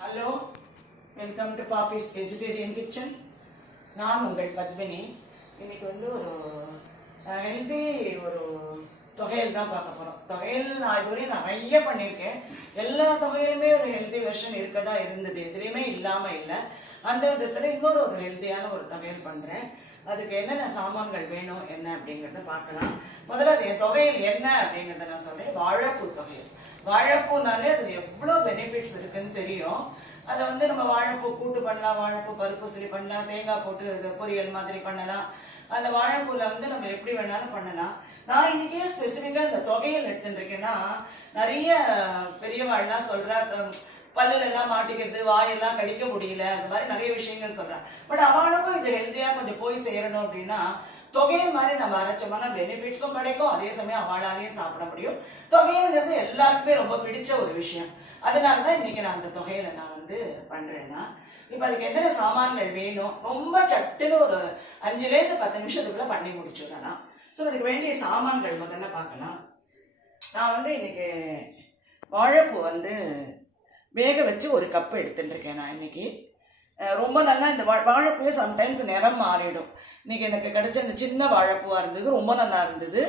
Hello, welcome to Pappy's vegetarian kitchen. நான் உங்கள் பத்மினி. இன்னைக்கு வந்து ஒரு ஹெல்தி ஒரு தொகையல் தான் பார்க்க போகிறோம். தொகையல் நான் இதுவரையும் நிறைய பண்ணியிருக்கேன். எல்லா தொகையிலுமே ஒரு ஹெல்தி வெர்ஷன் இருக்கதா இருந்தது, எதுலேயுமே இல்லாமல் இல்லை. அந்த விதத்தில் இன்னொரு ஒரு ஹெல்த்தியான ஒரு தொகையல் பண்ணுறேன். அதுக்கு என்னென்ன சாமான்கள் வேணும் என்ன அப்படிங்கிறத பார்க்கலாம். முதல்ல அது என் தொகையில் என்ன அப்படிங்கிறத நான் சொல்கிறேன். வாழைப்பூ தொகையல். வாழைப்பூனாலே அது எவ்வளோ பெனிஃபிட்ஸ் இருக்குன்னு தெரியும். அதை வந்து நம்ம வாழைப்பூ கூட்டு பண்ணலாம், வாழைப்பூ பருப்பு சரி பண்ணலாம், தேங்காய் போட்டு பொரியல் மாதிரி பண்ணலாம். அந்த வாழைப்பூல வந்து நம்ம எப்படி வேணாலும் பண்ணலாம். நான் இன்னைக்கே ஸ்பெசிஃபிக்கா இந்த தொகையில் எடுத்துட்டு இருக்கேன்னா, நிறைய பெரியவாள்லாம் சொல்றா பல்லுல எல்லாம் மாட்டிக்கிறது, வாயெல்லாம் கடிக்க முடியல, அந்த மாதிரி நிறைய விஷயங்கள் சொல்றேன். பட் அவனுக்கும் இது ஹெல்த்தியா கொஞ்சம் போய் சேரணும் அப்படின்னா தொகையல் மாதிரி நம்ம அரைச்சோம்னா பெனிஃபிட்ஸும் கிடைக்கும், அதே சமயம் அவளாலையும் சாப்பிட முடியும். தொகையல்ங்கிறது எல்லாருக்குமே ரொம்ப பிடிச்ச ஒரு விஷயம். அதனாலதான் இன்னைக்கு நான் அந்த தொகையில நான் வந்து பண்றேன்னா, இப்ப அதுக்கு என்னென்ன சாமான்கள் வேணும், ரொம்ப சட்டுன்னு ஒரு 5-10 நிமிஷத்துக்குள்ள பண்ணி முடிச்சுடலாம். ஸோ அதுக்கு வேண்டிய சாமான்கள் முதல்ல பார்க்கலாம். நான் வந்து இன்னைக்கு வாழைப்பூ வந்து வேக வச்சு ஒரு கப் எடுத்துட்டு இருக்கேன். நான் இன்னைக்கு ரொம்ப நல்லா இந்த வாழைப்பூவே சம்டைம்ஸ் நிறம் மாறிடும். இன்னைக்கு எனக்கு கிடைச்ச இந்த சின்ன வாழைப்பூவா இருந்தது, ரொம்ப நல்லா இருந்தது.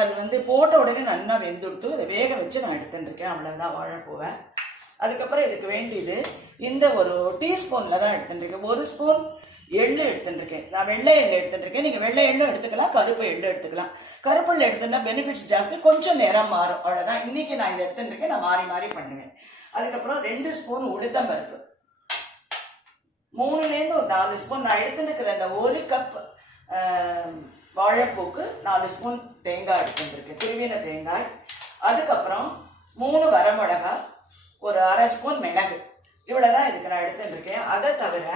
அது வந்து போட்ட உடனே நல்லா வெந்துடுத்து இதை வேக வச்சு நான் எடுத்துட்டு இருக்கேன். அவ்வளவுதான் வாழைப்பூவை. அதுக்கப்புறம் இதுக்கு வேண்டியது இந்த ஒரு டீஸ்பூன்ல தான் எடுத்துட்டு இருக்கேன். 1 ஸ்பூன் எள்ளு எடுத்துட்டு இருக்கேன். நான் வெள்ளை எள்ளு எடுத்துட்டு இருக்கேன். நீங்க வெள்ளை எள்ளும் எடுத்துக்கலாம், கருப்பு எள்ளு எடுத்துக்கலாம். கருப்புள்ள எடுத்துட்டா பெனிஃபிட்ஸ் ஜாஸ்தி, கொஞ்சம் நிறம் மாறும், அவ்வளவுதான். இன்னைக்கு நான் இதை எடுத்துட்டு இருக்கேன். நான் மாறி மாறி பண்ணுவேன். அதுக்கப்புறம் 2 ஸ்பூன் உளுத்தம் பருப்பு, 3லேருந்து ஒரு 4 ஸ்பூன் நான் எடுத்துட்டு இருக்கிற அந்த 1 கப் வாழைப்பூக்கு 4 ஸ்பூன் தேங்காய் எடுத்துருக்கேன், துருவின தேங்காய். அதுக்கப்புறம் 3 வரமிளகாய், ஒரு 1/2 ஸ்பூன் மிளகு, இவ்வளவுதான் இதுக்கு நான் எடுத்துட்டு இருக்கேன். அதை தவிர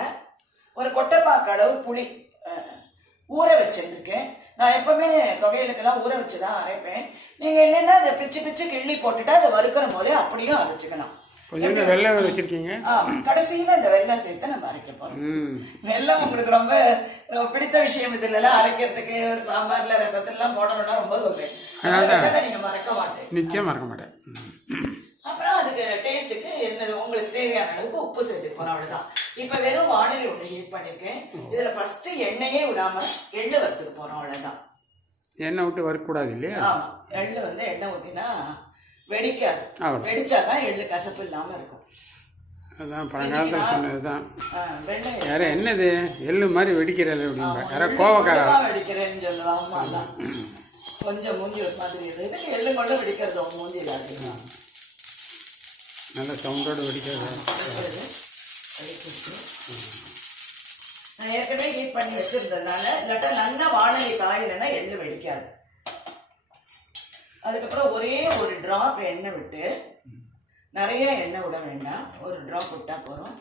ஒரு கொட்டைப்பாக்கு அளவு புளி ஊற வச்சுருக்கேன். நான் எப்பவுமே தொகையிலுக்கெல்லாம் ஊற வச்சுதான் அரைப்பேன். நீங்க என்னன்னா அதை பிச்சு பிச்சு கிள்ளி போட்டுட்டு அதை வறுக்கிற போதே அப்படியும் அரைச்சிக்கலாம். கொஞ்சம் வெள்ளை வச்சிருக்கீங்க. கடைசியில இந்த வெள்ளம் சேர்த்து நம்ம அரைக்க போறோம். வெள்ளம் உங்களுக்கு ரொம்ப பிடித்த விஷயம். இது இல்ல அரைக்கிறதுக்கு ஒரு சாம்பார்ல ரசத்துல போடணும்னா ரொம்ப சொல்றேன். நீங்க மறக்க மாட்டேன், நிச்சயம் மறக்க மாட்டேன். அப்புறம் அதுக்கு டேஸ்ட்டுக்கு உங்களுக்கு தேவையான அளவுக்கு உப்பு சேர்த்துக்கணும், அவ்வளவுதான். இப்ப வெறும் வானலி ஒன்று ஹீட் பண்ணிருக்கேன். இதுல ஃபர்ஸ்ட் எண்ணெயே விடாம எள்ளு வறுத்துட்டு போறோம், அவ்வளவுதான். எண்ணெய் விட்டு வறுக்கக்கூடாது இல்லையா? ஆமா, எள்ளு வந்து எண்ணெய் ஊத்தினா வெடிக்காது. வெடிச்சாதான் எள்ளு கசப்பு இல்லாம இருக்கும். அதான் பழங்காலத்தில் சொன்னதுதான். யார என்னது எள்ளு மாதிரி வெடிக்கிறேன் அப்படின்பா, யாரா கோவக்காரா வெடிக்கிறேன்னு சொல்லுவாங்க. அம்மா தான் கொஞ்சம் மூஞ்சி ஒரு மாதிரி இருக்கு. எள்ளு மட்டும் வெடிக்கிறது மூஞ்சி இல்லாதீங்க, நல்ல சவுண்டோடு வெடிக்கிறது. நான் ஏற்கனவே ஹீட் பண்ணி வச்சிருந்ததுனால, இல்லாட்டா நல்லா வானலி காயிலன்னா எள்ளு வெடிக்காது. அதுக்கப்புறம் ஒரே ஒரு டிராப் எண்ணெய் விட்டு, நிறைய எண்ணெய் விட வேண்டாம், ஒரு டிராப் விட்டா போறோம்.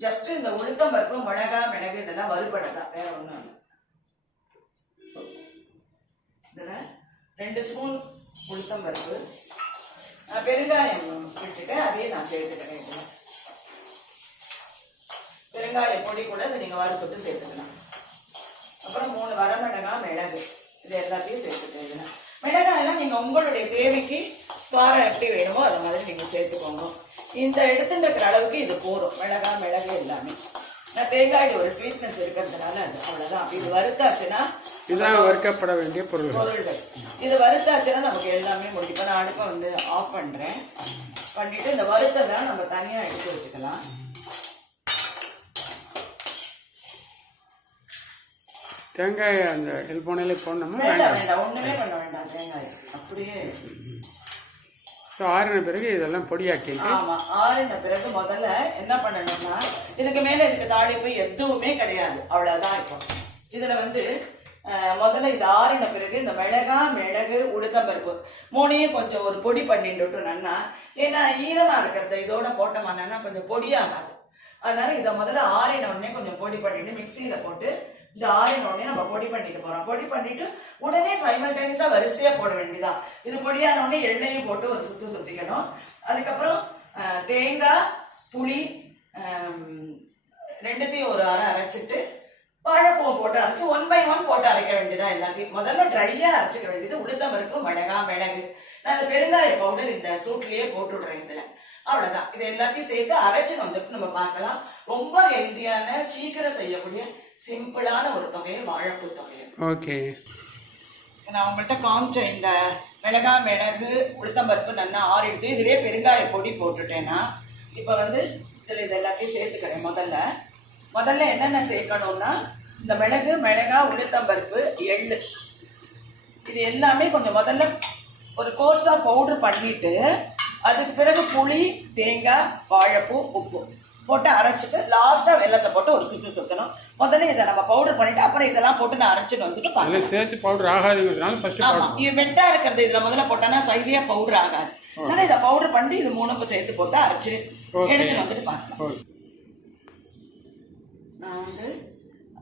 ஜஸ்ட் இந்த உளுத்தம் பருப்பு, மிளகாய், மிளகு இதெல்லாம் வறுபடதான், வேற ஒண்ணும் இல்லை. இதுல 2 ஸ்பூன் உளுத்தம் பருப்பு, பெருங்காயம் விட்டுட்டு அதையே நான் சேர்த்துக்கிறேன். இதுல பெருங்காய பொடி கூட இதை நீங்க வறுத்துட்டு சேர்த்துக்கலாம். அப்புறம் 3 வரமிளகாய், மிளகு, இது எல்லாத்தையும் சேர்த்துக்கலாம். மிளகாய் எல்லாம் நீங்க உங்களுடைய தேவைக்கு காரம் எப்படி வேணுமோ அது மாதிரி நீங்க சேர்த்துக்கோங்க. இந்த எடுத்துட்டு இருக்கிற அளவுக்கு இது போதும், மிளகாய், மிளகு எல்லாமே. நான் தேங்காயில் ஒரு ஸ்வீட்னஸ் இருக்கிறதுனால அது அவ்வளவுதான். இது வறுத்தாச்சுன்னா, இதுதான் வறுக்கப்பட வேண்டிய பொருள்கள். இது வறுத்தாச்சுன்னா நமக்கு எல்லாமே முடியும். இப்போ நான் அடுப்பை வந்து ஆஃப் பண்றேன். பண்ணிட்டு இந்த வறுத்ததான் நம்ம தனியா எடுத்து வச்சுக்கலாம். தேங்காய் அந்த எல்போனிலே போடணுமா? வேண்டாம், ஒண்ணுமே பண்ண வேண்டாம். தேங்காய் அப்படியே ஆறின பிறகு இதெல்லாம் பொடியாக்கிட்டு, ஆமா, ஆறின பிறகு முதல்ல என்ன பண்ணணும்னா, இதுக்கு மேல இதுக்கு தாளிப்பு எதுவுமே கிடையாது, அவ்வளவுதான். இப்போ இதுல வந்து முதல்ல இது ஆறின பிறகு இந்த மிளகு உளுத்தம்பருப்பு மூணையும் கொஞ்சம் ஒரு பொடி பண்ணிட்டு நன்னா. ஏன்னா ஈரமா இருக்கிறத இதோட போட்டோம்னா கொஞ்சம் பொடியாகாது. அதனால இதை முதல்ல ஆறின உடனே கொஞ்சம் பொடி பண்ணிட்டு மிக்சியில போட்டு இந்த ஆறின உடனே நம்ம பொடி பண்ணிக்க போறோம். பொடி பண்ணிட்டு உடனே சைமல்டேனியஸா வரிசையா போட வேண்டியதா. இது பொடியான உடனே எண்ணெயும் போட்டு ஒரு சுத்திக்கணும். அதுக்கப்புறம் தேங்காய் புளி ரெண்டுத்தையும் ஒரு அரைச்சிட்டு வாழைப்பூவை போட்டு அரைச்சி 1 by 1 போட்டு அரைக்க வேண்டியதா. எல்லாத்தையும் முதல்ல ட்ரையா அரைச்சிக்க வேண்டியது. உளுத்தம்பருப்பு மிளகு நான் இந்த பெருங்காய பவுடர் இந்த சூட்லயே போட்டு விடுறேன். இதுல அவ்வளவுதான். இது எல்லாத்தையும் சேர்த்து அரைச்சு வந்துட்டு நம்ம பார்க்கலாம். ரொம்ப ஹெல்தியான சீக்கிரம் செய்யக்கூடிய சிம்பிளான ஒரு தொகையில் வாழைப்பூ தொகையில். ஓகே, நான் உங்கள்கிட்ட காமிச்ச இந்த மிளகு உளுத்தம்பருப்பு நல்லா ஆறிடுது. இதுலேயே பெருங்காய பொடி போட்டுட்டேன்னா இப்போ வந்து இதில் இது எல்லாத்தையும் சேர்த்துக்கிறேன். முதல்ல என்னென்ன சேர்க்கணும்னா இந்த மிளகா உளுத்தம்பருப்பு எள்ளு இது எல்லாமே கொஞ்சம் முதல்ல ஒரு கோர்ஸாக பவுடர் பண்ணிட்டு அதுக்கு பிறகு புளி தேங்காய் வாழைப்பூ உப்பு போட்டு அரைச்சிட்டு லாஸ்ட்டாக வெள்ளத்தை போட்டு ஒரு சுற்றணும். முதல்ல இதை நம்ம பவுடர் பண்ணிட்டு அப்புறம் இதெல்லாம் போட்டு நான் அரைச்சிட்டு வந்துட்டு சேர்த்து பவுடர் ஆகாதுங்கிறதுனால ஃபர்ஸ்ட் ஆமாம் இது வெட்டா இருக்கிறது இதில் முதல்ல போட்டோன்னா சைடியா பவுடர் ஆகாது. அதனால இதை பவுடர் பண்ணி இது 3 சேர்த்து போட்டு அரைச்சி எடுத்துட்டு வந்துட்டு பார்க்கலாம். நான் வந்து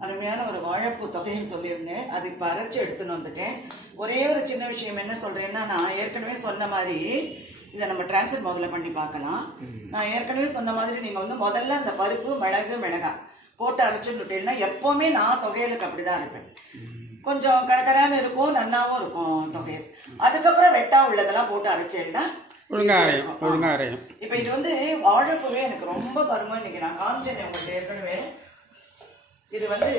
அருமையான ஒரு வாழைப்பூ தொகைன்னு சொல்லியிருந்தேன். அது இப்போ அரைச்சி எடுத்துன்னு வந்துட்டேன். ஒரே ஒரு சின்ன விஷயம் என்ன சொல்றேன்னா, நான் ஏற்கனவே சொன்ன மாதிரி இதை நம்ம டிரான்ஸ்ஃபர் முதல்ல பண்ணி பார்க்கலாம். நான் ஏற்கனவே சொன்ன மாதிரி நீங்க வந்து முதல்ல அந்த பருப்பு மிளகாய் போட்டு அரைச்சுட்டீங்கன்னா எப்பவுமே நான் தொகையலுக்கு அப்படிதான் இருப்பேன். கொஞ்சம் கரகரான்னு இருக்கும், நன்னாவும் இருக்கும் தொகையல். அதுக்கப்புறம் வெட்டா உள்ளதெல்லாம் போட்டு அரைச்சேன்னா ஒழுங்கா அரையும். இப்போ இது வந்து வாழைப்பூவே எனக்கு ரொம்ப பருமம். இன்னைக்கு நான் காமிச்சேன் உங்களுக்கு ஏற்கனவே. இது வந்து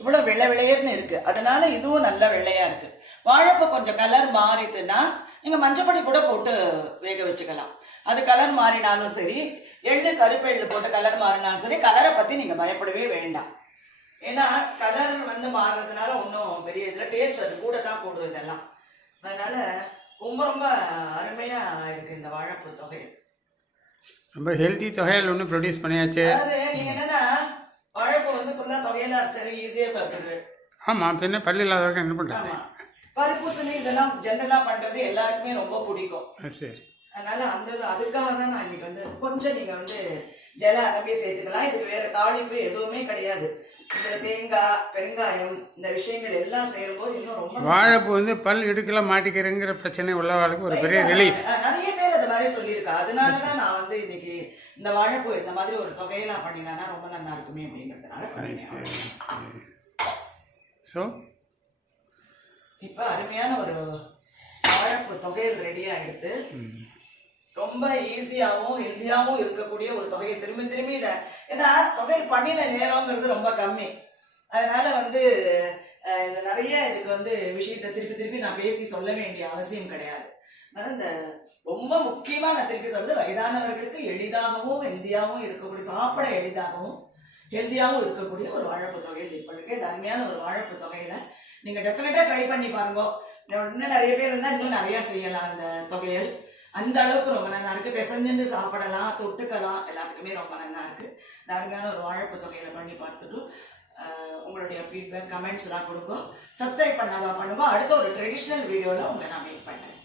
இவ்வளவு வெள்ளையர்னு இருக்கு, அதனால இதுவும் நல்ல வெள்ளையா இருக்கு. வாழைப்பூ கொஞ்சம் கலர் மாறிட்டுன்னா நீங்க மஞ்சப்பொடி கூட போட்டு வேக வச்சுக்கலாம். அது கலர் மாறினாலும் சரி, கருப்பு எள்ளு போட்டு கலர் மாறினாலும் சரி, கலரை பத்தி நீங்க பயப்படவே வேண்டாம். ஏன்னா கலர் வந்து மாறுறதுனால ஒன்றும் பெரிய இதுல டேஸ்ட் அது கூட தான் போடும் இதெல்லாம். அதனால ரொம்ப ரொம்ப அருமையா இருக்கு இந்த வாழைப்பூ தொகையல். ரொம்ப ஹெல்த்தி தொகையல் ஒன்று ப்ரொடியூஸ் பண்ணியாச்சு. அதாவது நீங்க என்னன்னா வாழைப்பூ வந்து ஃபுல்லா தொகையலா அரைச்சாலும் ஈஸியா சாப்பிடுது. ஆமா, பின்ன பள்ளி இல்லாதவர்கள் என்ன பண்றது? பருப்பூசணி இதெல்லாம் ஜென்ரலா பண்றது எல்லாருக்குமே ரொம்ப பிடிக்கும். சரி, அதனால அதுக்காக தான் நான் இன்னைக்கு வந்து கொஞ்சம் நீங்க வந்து ஜல அரம்பியை சேர்த்துக்கலாம். இதுக்கு வேற தாளிப்பு எதுவுமே கிடையாது. இதுல தேங்காய் பெருங்காயம் இந்த விஷயங்கள் எல்லாம் செய்யும் போது இன்னும் ரொம்ப வாழைப்பூ வந்து பல் இடுக்கல மாட்டிக்கிறங்கிற பிரச்சனை உள்ளவாளுக்கு ஒரு பெரிய ரிலீஃப். நிறைய பேர் அது மாதிரி சொல்லியிருக்கா. அதனாலதான் நான் வந்து இன்னைக்கு இந்த வாழைப்பூ இந்த மாதிரி ஒரு தொகையெல்லாம் பண்ணினா ரொம்ப நல்லா இருக்குமே அப்படிங்கிறதுனால. ஸோ இப்ப அருமையான ஒரு வாழைப்பூ தொகையல் ரெடி ஆயிடுது. ரொம்ப ஈஸியாகவும் ஹெல்தியாகவும் இருக்கக்கூடிய ஒரு தொகையை திரும்பி இதை ஏன்னா தொகையில் பண்ணின நேரங்கிறது ரொம்ப கம்மி. அதனால வந்து நிறைய இதுக்கு வந்து விஷயத்தை திருப்பி நான் பேசி சொல்ல வேண்டிய அவசியம் கிடையாது. அதனால இந்த ரொம்ப முக்கியமா நான் திருப்பி சொல்றது, வயதானவர்களுக்கு எளிதாகவும் ஹெல்தியாகவும் இருக்கக்கூடிய, சாப்பிட எளிதாகவும் ஹெல்தியாகவும் இருக்கக்கூடிய ஒரு வாழைப்பூ தொகையில் இப்படிக்கு இந்த அருமையான ஒரு வாழைப்பூ தொகையில நீங்க டெஃபினட்டா ட்ரை பண்ணி பாருங்க. இன்னும் நிறைய பேர் இருந்தா இன்னும் நிறைய செய்யலாம். அந்த தொகையல் அந்த அளவுக்கு ரொம்ப நல்லா இருக்கு. பிசைஞ்சுட்டு சாப்பிடலாம், தொட்டுக்கலாம், எல்லாத்துக்குமே ரொம்ப நல்லா இருக்கு. அருமையான ஒரு வாழைப்பூ தொகையில பண்ணி பார்த்துட்டு உங்களுடைய ஃபீட்பேக் கமெண்ட்ஸ் எல்லாம் கொடுக்கும். சப்ஸ்கிரைப் பண்ணாதான் பண்ணுவோம். அடுத்த ஒரு ட்ரெடிஷ்னல் வீடியோல உங்களை நான் மீட் பண்றேன்.